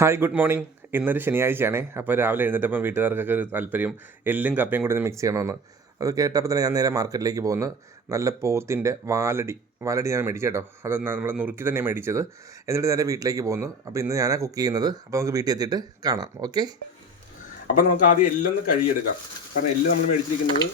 Hi good morning. ഇന്നൊരു ശനിയാഴ്ചയാണേ. അപ്പോൾ രാവിലെ എഴുന്നേറ്റപ്പം വീട്ടുകാർക്കൊക്കെ ഒരു താല്പര്യം എല്ലും കപ്പയും കൂടി മിക്സ് ചെയ്യണമെന്ന്. അത് കേട്ടപ്പോൾ തന്നെ ഞാൻ നേരെ മാർക്കറ്റിലേക്ക് പോകുന്നു. നല്ല പോത്തിന്റെ വാലടി വാലടി ഞാൻ മേടിച്ചു കേട്ടോ. അത് നമ്മൾ നുറുക്കി തന്നെ മേടിച്ചത്. എന്നിട്ട് നേരെ വീട്ടിലേക്ക് പോകുന്നു. അപ്പോൾ ഇന്ന് ഞാനാണ് കുക്ക് ചെയ്യുന്നത്. അപ്പോൾ നമുക്ക് വീട്ടിൽ എത്തിയിട്ട് കാണാം. ഓക്കെ? അപ്പോൾ നമുക്ക് ആദ്യം എല്ലൊന്ന് കഴുകിയെടുക്കാം. കാരണം എല്ല് നമ്മൾ മേടിച്ചിരിക്കുന്നത്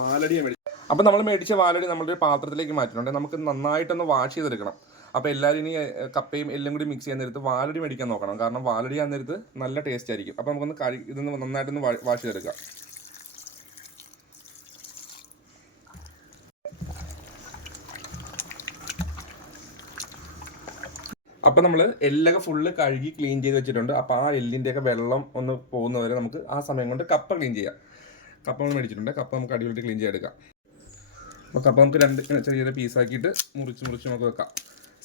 വാലടിയാണ് മേടിച്ചത്. അപ്പോൾ നമ്മൾ മേടിച്ച വാലടി നമ്മളൊരു പാത്രത്തിലേക്ക് മാറ്റുന്നുണ്ട്. നമുക്ക് നന്നായിട്ടൊന്ന് വാഷ് ചെയ്തെടുക്കണം. അപ്പോൾ എല്ലാവരും ഇനി കപ്പയും എല്ലാം കൂടി മിക്സ് ചെയ്യാൻ നേരത്ത് വാലടി മേടിക്കാൻ നോക്കണം. കാരണം വാലടി ആ നേരത്ത് നല്ല ടേസ്റ്റ് ആയിരിക്കും. അപ്പോൾ നമുക്കൊന്ന് കഴി ഇതൊന്ന് നന്നായിട്ടൊന്ന് വാഷ് ചെയ്തെടുക്കാം. അപ്പോൾ നമ്മൾ എല്ലൊക്കെ ഫുള്ള് കഴുകി ക്ലീൻ ചെയ്ത് വെച്ചിട്ടുണ്ട്. അപ്പോൾ ആ എല്ലിന്റെയൊക്കെ വെള്ളം ഒന്ന് പോകുന്നവരെ നമുക്ക് ആ സമയം കൊണ്ട് കപ്പ ക്ലീൻ ചെയ്യാം. കപ്പ നമ്മൾ മേടിച്ചിട്ടുണ്ട്. കപ്പ നമുക്ക് അടിപൊളിയായിട്ട് ക്ലീൻ ചെയ്തെടുക്കാം. അപ്പോൾ കപ്പ നമുക്ക് രണ്ട് ചെറിയ ചെറിയ പീസാക്കിയിട്ട് മുറിച്ച് മുറിച്ച് നമുക്ക് വെക്കാം.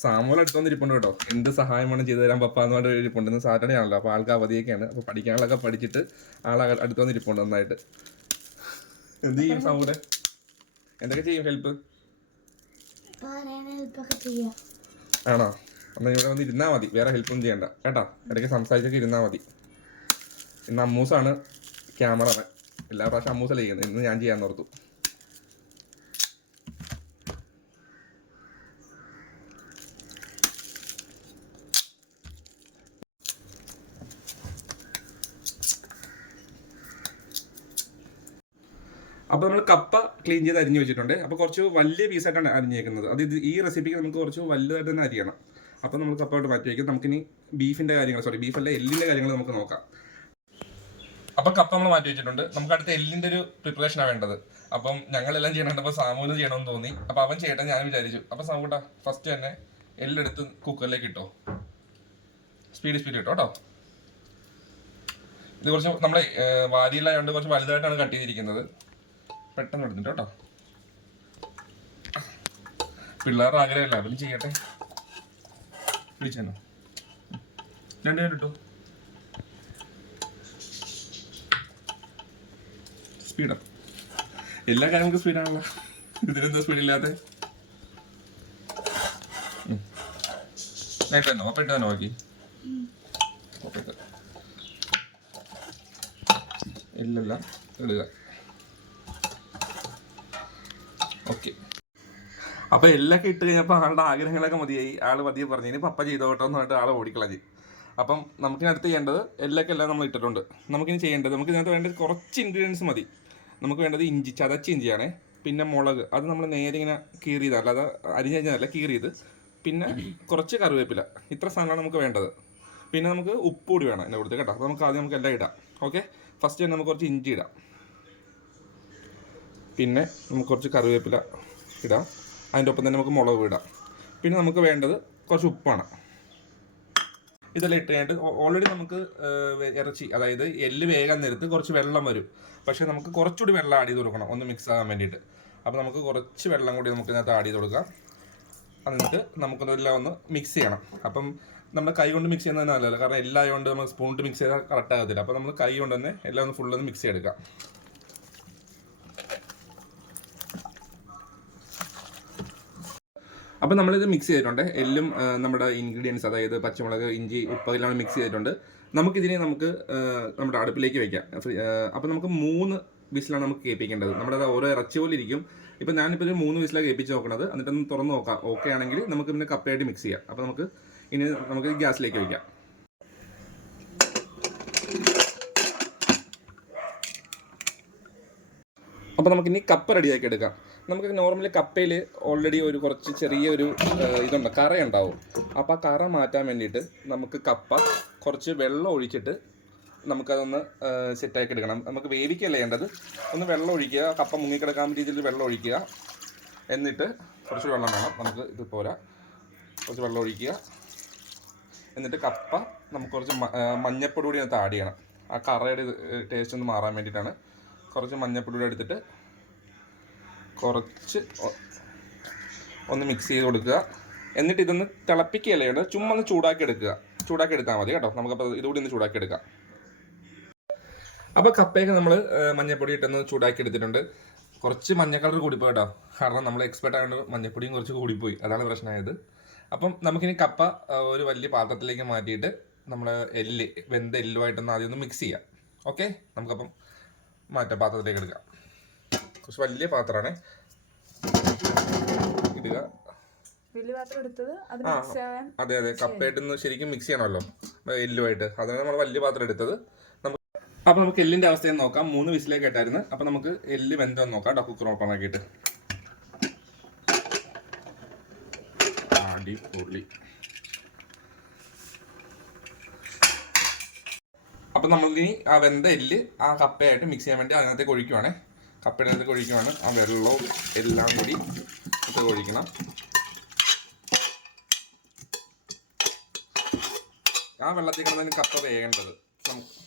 സാമൂൽ അടുത്തൊന്നും വന്നിരിപ്പുണ്ട് കേട്ടോ. എന്ത് സഹായമാണ് ചെയ്തു തരാൻ പപ്പ എന്ന് പറഞ്ഞിട്ട് ഇരിപ്പുണ്ട്. ഇന്ന് സാറ്റർഡേ ആണല്ലോ അപ്പോൾ ആൾക്ക് അവധിയൊക്കെയാണ്. അപ്പോൾ പഠിക്കാനുള്ളതൊക്കെ പഠിച്ചിട്ട് ആൾ അടുത്തൊന്നും വന്നിരിപ്പുണ്ട് നന്നായിട്ട്. എന്ത് ചെയ്യും സാമൂലെ എന്തൊക്കെ ചെയ്യും ഹെൽപ്പ് ആണോ? എന്നാൽ ഇവിടെ വന്ന് ഇരുന്നാൽ മതി. വേറെ ഹെൽപ്പൊന്നും ചെയ്യണ്ട. കേട്ടോ? ഇടയ്ക്ക് സംസാരിച്ചൊക്കെ ഇരുന്നാൽ മതി. ഇന്ന് അമ്മൂസാണ് ക്യാമറ എല്ലാ പ്രാവശ്യം അമ്മൂസല്ലേ ചെയ്യുന്നത്. ഇന്ന് ഞാൻ ചെയ്യാൻ ഓർത്തു. അപ്പോൾ നമ്മൾ കപ്പ ക്ലീൻ ചെയ്ത് അരിഞ്ഞു വെച്ചിട്ടുണ്ട്. അപ്പോൾ കുറച്ച് വലിയ പീസായിട്ടാണ് അരിഞ്ഞേക്കുന്നത്. അത് ഇത് ഈ റെസിപ്പിക്ക് നമുക്ക് കുറച്ച് വലുതായിട്ട് തന്നെ അരിയണം. അപ്പോൾ നമ്മൾ കപ്പായിട്ട് മാറ്റി വയ്ക്കും നമുക്കിനി ബീഫിന്റെ കാര്യങ്ങൾ സോറി ബീഫല്ല എല്ലിന്റെ കാര്യങ്ങൾ നമുക്ക് നോക്കാം. അപ്പോൾ കപ്പ നമ്മൾ മാറ്റി വെച്ചിട്ടുണ്ട്. നമുക്ക് അടുത്ത എല്ലിന്റെ ഒരു പ്രിപ്പറേഷനാണ് വേണ്ടത്. അപ്പം ഞങ്ങളെല്ലാം ചെയ്യണമെന്നപ്പോൾ സാമൂൽ ചെയ്യണമെന്ന് തോന്നി. അപ്പോൾ അവൻ ചെയ്യട്ടെ ഞാൻ വിചാരിച്ചു. അപ്പോൾ സാമൂട്ട ഫസ്റ്റ് തന്നെ എല്ലെടുത്ത് കുക്കറിലേക്ക് ഇട്ടോ. സ്പീഡ് സ്പീഡ് ഇട്ടോ കേട്ടോ ഇത് കുറച്ച് നമ്മളെ വാരിയിലായതുകൊണ്ട് കുറച്ച് വലുതായിട്ടാണ് കട്ട് ചെയ്തിരിക്കുന്നത്. പെട്ടെന്ന് എടുത്തിട്ട് കേട്ടോ. പിള്ളേർ ആഗ്രഹമല്ല? അവരും ചെയ്യട്ടെ. വിളിച്ചോ രണ്ടുപേരും ഇട്ടു. സ്പീഡാ എല്ലാ കാര്യങ്ങൾക്കും സ്പീഡാണല്ലോ ഇതിനെന്താ സ്പീഡ് ഇല്ലാതെ നേരത്തെ തന്നെ തന്നെ നോക്കി. ഇല്ലല്ല ഇടുക ഓക്കെ അപ്പൊ എല്ലാം ഇട്ട് കഴിഞ്ഞപ്പോൾ ആളുടെ ആഗ്രഹങ്ങളൊക്കെ മതിയായി. ആൾ പതിയെ പറഞ്ഞു ഇനി പപ്പ ചെയ്തോ കേട്ടോ എന്ന് പറഞ്ഞിട്ട് ആളെ ഓടിക്കളഞ്ഞ് അപ്പം നമുക്ക് അടുത്ത് ചെയ്യേണ്ടത് എല്ലൊക്കെ എല്ലാം നമ്മൾ ഇട്ടിട്ടുണ്ട്. നമുക്കിനി ചെയ്യേണ്ടത് നമുക്ക് ഇതിനകത്ത് വേണ്ടത് കുറച്ച് ഇൻഗ്രീഡിയൻസ് മതി. നമുക്ക് വേണ്ടത് ഇഞ്ചി ചതച്ച ഇഞ്ചിയാണ്. പിന്നെ മുളക് അത് നമ്മൾ നേരെ ഇങ്ങനെ കീറിയത് അല്ലാതെ അരിഞ്ഞല്ല കീറിയത്. പിന്നെ കുറച്ച് കറിവേപ്പില ഇത്ര സാധനമാണ് നമുക്ക് വേണ്ടത്. പിന്നെ നമുക്ക് ഉപ്പ് കൂടി വേണം എന്റെ കൊടുത്ത് കേട്ടോ. അപ്പോൾ നമുക്ക് ആദ്യം നമുക്ക് എല്ലാം ഇടാം. ഓക്കെ? ഫസ്റ്റ് തന്നെ നമുക്ക് കുറച്ച് ഇഞ്ചി ഇടാം. പിന്നെ നമുക്ക് കുറച്ച് കറിവേപ്പില ഇടാം. അതിന്റെ ഒപ്പം തന്നെ നമുക്ക് മുളക് ഇടാം. പിന്നെ നമുക്ക് വേണ്ടത് കുറച്ച് ഉപ്പാണ്. ഇതെല്ലാം ഇട്ട് കഴിഞ്ഞിട്ട് ഓൾറെഡി നമുക്ക് ഇറച്ചി അതായത് എല്ല് വേഗം നിരത്ത് കുറച്ച് വെള്ളം വരും. പക്ഷേ നമുക്ക് കുറച്ചുകൂടി വെള്ളം ആഡ് ചെയ്ത് കൊടുക്കണം ഒന്ന് മിക്സ് ആകാൻ വേണ്ടിയിട്ട്. അപ്പോൾ നമുക്ക് കുറച്ച് വെള്ളം കൂടി നമുക്ക് ഇതിനകത്ത് ആഡ് ചെയ്ത് കൊടുക്കാം. എന്നിട്ട് നമുക്കിതെല്ലാം ഒന്ന് മിക്സ് ചെയ്യണം. അപ്പം നമ്മൾ കൈ കൊണ്ട് മിക്സ് ചെയ്യുന്നത് നല്ലതല്ല. കാരണം എല്ലാം കൊണ്ട് നമ്മൾ സ്പൂൺ കൊണ്ട് മിക്സ് ചെയ്താൽ കറക്റ്റ് ആകത്തില്ല. അപ്പോൾ നമ്മൾ കൈ കൊണ്ട് തന്നെ എല്ലാം ഒന്ന് ഫുള്ള് ഒന്ന് മിക്സ് ചെയ്തെടുക്കാം. അപ്പോൾ നമ്മളിത് മിക്സ് ചെയ്തിട്ടുണ്ട്. എല്ലും നമ്മുടെ ഇൻഗ്രീഡിയൻസ് അതായത് പച്ചമുളക് ഇഞ്ചി ഉപ്പ് എല്ലാം മിക്സ് ചെയ്തിട്ടുണ്ട്. നമുക്കിതിനെ നമുക്ക് നമ്മുടെ അടുപ്പിലേക്ക് വെക്കാം. അപ്പോൾ നമുക്ക് മൂന്ന് വിസിലാണ് നമുക്ക് കേൾപ്പിക്കേണ്ടത്. നമ്മുടെ അത് ഓരോ ഇറച്ചി പോലെ ഇരിക്കും. ഇപ്പം ഞാനിപ്പോൾ ഒരു മൂന്ന് വിസിലാണ് കേൾപ്പിച്ച് നോക്കണത്. എന്നിട്ടൊന്ന് തുറന്ന് നോക്കാം. ഓക്കെ ആണെങ്കിൽ നമുക്ക് പിന്നെ കപ്പയായിട്ട് മിക്സ് ചെയ്യാം. അപ്പോൾ നമുക്ക് ഇനി നമുക്ക് ഗ്യാസിലേക്ക് വയ്ക്കാം അപ്പോൾ നമുക്കിനി കപ്പ റെഡിയാക്കി എടുക്കാം. നമുക്ക് നോർമലി കപ്പയിൽ ഓൾറെഡി ഒരു കുറച്ച് ചെറിയൊരു ഇതുണ്ട് കറ ഉണ്ടാവും അപ്പോൾ ആ കറ മാറ്റാൻ വേണ്ടിയിട്ട് നമുക്ക് കപ്പ കുറച്ച് വെള്ളം ഒഴിച്ചിട്ട് നമുക്കതൊന്ന് സെറ്റാക്കി എടുക്കണം. നമുക്ക് വേവിക്കല്ല ചെയ്യേണ്ടത്? ഒന്ന് വെള്ളം ഒഴിക്കുക കപ്പ മുങ്ങിക്കിടക്കാൻ രീതിയിൽ വെള്ളം ഒഴിക്കുക. എന്നിട്ട് കുറച്ച് വെള്ളം വേണം. നമുക്ക് ഇത് പോരാ. കുറച്ച് വെള്ളം ഒഴിക്കുക. എന്നിട്ട് കപ്പ നമുക്ക് കുറച്ച് മഞ്ഞപ്പൊടി കൂടി അതിനകത്ത് ആഡ് ചെയ്യണം. ആ കറയുടെ ടേസ്റ്റ് ഒന്ന് മാറാൻ വേണ്ടിയിട്ടാണ്. കുറച്ച് മഞ്ഞപ്പൊടി കൂടി എടുത്തിട്ട് കുറച്ച് ഒന്ന് മിക്സ് ചെയ്ത് കൊടുക്കുക. എന്നിട്ട് ഇതൊന്ന് തിളപ്പിക്കുകയല്ലേ കേട്ടോ ചുമ്മാ ഒന്ന് ചൂടാക്കി എടുക്കുക. ചൂടാക്കി എടുത്താൽ മതി കേട്ടോ. നമുക്കപ്പോൾ ഇതുകൂടി ഒന്ന് ചൂടാക്കി എടുക്കാം. അപ്പോൾ കപ്പയൊക്കെ നമ്മൾ മഞ്ഞപ്പൊടി ഇട്ടൊന്ന് ചൂടാക്കി എടുത്തിട്ടുണ്ട്. കുറച്ച് മഞ്ഞ കളർ കൂടിപ്പോയി കേട്ടോ. കാരണം നമ്മൾ എക്സ്പെർട്ട് ആയതുകൊണ്ട് മഞ്ഞപ്പൊടിയും കുറച്ച് കൂടിപ്പോയി. അതാണ് പ്രശ്നമായത്. അപ്പം നമുക്കിനി കപ്പ ഒരു വലിയ പാത്രത്തിലേക്ക് മാറ്റിയിട്ട് നമ്മൾ എല്ല് വെന്ത എല്ലുമായിട്ടൊന്ന് ആദ്യം ഒന്ന് മിക്സ് ചെയ്യാം. ഓക്കെ നമുക്കപ്പം മാറ്റാം പാത്രത്തിലേക്ക് എടുക്കാം. കുറച്ച് വലിയ പാത്രമാണ്. ഇടുക. അത് അതെ. കപ്പയായിട്ടൊന്ന് ശരിക്കും മിക്സ് ചെയ്യണമല്ലോ എല്ലുമായിട്ട്. അതാണ് നമ്മൾ വലിയ പാത്രം എടുത്തത്. നമുക്ക് അപ്പോൾ നമുക്ക് എല്ലിന്റെ അവസ്ഥയും നോക്കാം. മൂന്ന് വിസിലേക്ക് ഇട്ടായിരുന്നു. അപ്പൊ നമുക്ക് എല്ല് വെന്തോ നോക്കാം. ഡോ കുക്കർ ഓപ്പൺ ആക്കിയിട്ട്. അടിപൊളി. നമ്മൾ നമ്മളിനി ആ വെന്ത എല്ല് ആ കപ്പയായിട്ട് മിക്സ് ചെയ്യാൻ വേണ്ടി അതിനകത്തേക്ക് ഒഴിക്കുവാണേ. കപ്പയുടെ ഒഴിക്കുകയാണ് ആ വെള്ളവും എല്ലാം കൂടി ഇത് ഒഴിക്കണം ആ വെള്ളത്തിൽ കിടന്നതിന് കപ്പ വേകേണ്ടത്. നം-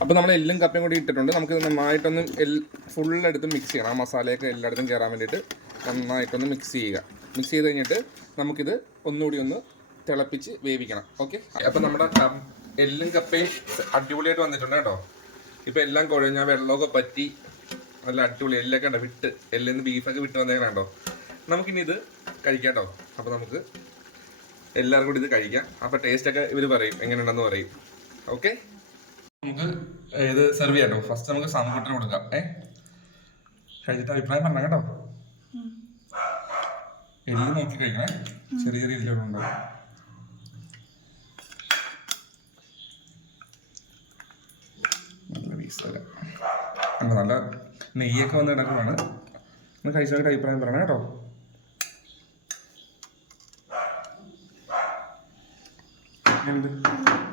അപ്പോൾ നമ്മൾ എല്ലും കപ്പയും കൂടി ഇട്ടിട്ടുണ്ട്. നമുക്ക് നന്നായിട്ടൊന്ന് എൽ ഫുള്ളെടുത്ത് മിക്സ് ചെയ്യണം. ആ മസാലയൊക്കെ എല്ലായിടത്തും കയറാൻ വേണ്ടിയിട്ട് നന്നായിട്ടൊന്ന് മിക്സ് ചെയ്യുക. മിക്സ് ചെയ്ത് കഴിഞ്ഞിട്ട് നമുക്കിത് ഒന്നുകൂടി ഒന്ന് തിളപ്പിച്ച് വേവിക്കണം. ഓക്കെ അപ്പോൾ നമ്മുടെ എല്ലും കപ്പയും അടിപൊളിയായിട്ട് വന്നിട്ടുണ്ട് കേട്ടോ. ഇപ്പോൾ എല്ലാം കുഴഞ്ഞ വെള്ളമൊക്കെ പറ്റി നല്ല അടിപൊളി എല്ലൊക്കെ ഉണ്ടോ വിട്ട് എല്ലിൽ നിന്ന് ബീഫൊക്കെ വിട്ട് വന്നേക്കണോ നമുക്കിനി ഇത് കഴിക്കാം കേട്ടോ. അപ്പോൾ നമുക്ക് എല്ലാവർക്കും കൂടി ഇത് കഴിക്കാം. അപ്പോൾ ടേസ്റ്റ് ഒക്കെ ഇവർ പറയും എങ്ങനെയുണ്ടെന്ന് പറയും. ഓക്കെ നമുക്ക് ഇത് സെർവ് ചെയ്യാം കേട്ടോ. ഫസ്റ്റ് നമുക്ക് സാമൂട്ടിന് കൊടുക്കാം. ഏ? കഴിച്ചിട്ട് അഭിപ്രായം പറഞ്ഞ കേട്ടോ. എല്ലാം നോക്കി കഴിക്കണേ. ചെറിയ ചെറിയ എല്ലുകളുണ്ട് നല്ല നല്ല നെയ്യൊക്കെ വന്ന് കിടക്കുവാണ്. ഒന്ന് കഴിച്ചവരുടെ അഭിപ്രായം പറയണം കേട്ടോ.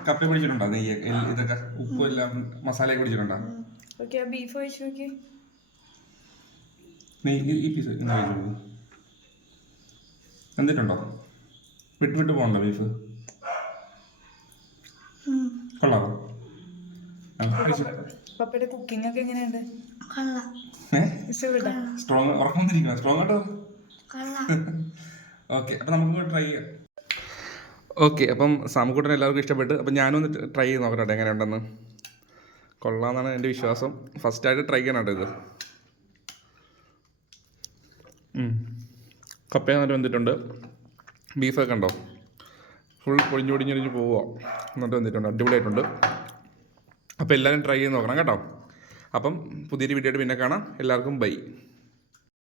കപ്പ പിടിച്ചിട്ടുണ്ടോ നെയ്യ്? ഇതൊക്കെ ഉപ്പും എല്ലാം മസാലയൊക്കെ പിടിച്ചിട്ടുണ്ടോ? ബീഫ് നോക്കി നെയ്യ് ഈ- പീസ് കഴിച്ചോളൂ എന്നിട്ടുണ്ടോ വിട്ട് വിട്ട് പോകണ്ടോ ബീഫ്? കൊള്ളാമോ കഴിച്ചിട്ടുണ്ടോ കഴിച്ചു. പപ്പയുടെ കുക്കിംഗ് ഒക്കെ എങ്ങനെയുണ്ട്? സ്ട്രോങ് ഉറക്കം തിരിക്കണം സ്ട്രോങ് ആട്ടോ? കൊള്ളാം. ഓക്കെ അപ്പം നമുക്ക് ട്രൈ ചെയ്യാം. ഓക്കെ അപ്പം സാമക്കൂട്ടൻ എല്ലാവർക്കും ഇഷ്ടപ്പെട്ട്. അപ്പം ഞാനൊന്ന് ട്രൈ ചെയ്ത് നോക്കട്ടെ എങ്ങനെയുണ്ടെന്ന്. കൊള്ളാമെന്നാണ് എന്റെ വിശ്വാസം. ഫസ്റ്റ് ആയിട്ട് ട്രൈ ചെയ്യണം കേട്ടോ ഇത്. കപ്പ നന്നായിട്ട് വന്നിട്ടുണ്ട് ബീഫൊക്കെ ഉണ്ടോ ഫുൾ പൊളിഞ്ഞ് പൊടിഞ്ഞൊടിഞ്ഞ് പോവുക എന്നിട്ട് വന്നിട്ടുണ്ട് അടിപൊളിയായിട്ടുണ്ട്. അപ്പോൾ എല്ലാവരും ട്രൈ ചെയ്ത് നോക്കണം കേട്ടോ. അപ്പം പുതിയൊരു വീഡിയോ ആയിട്ട് പിന്നെ കാണാം. എല്ലാവർക്കും ബൈ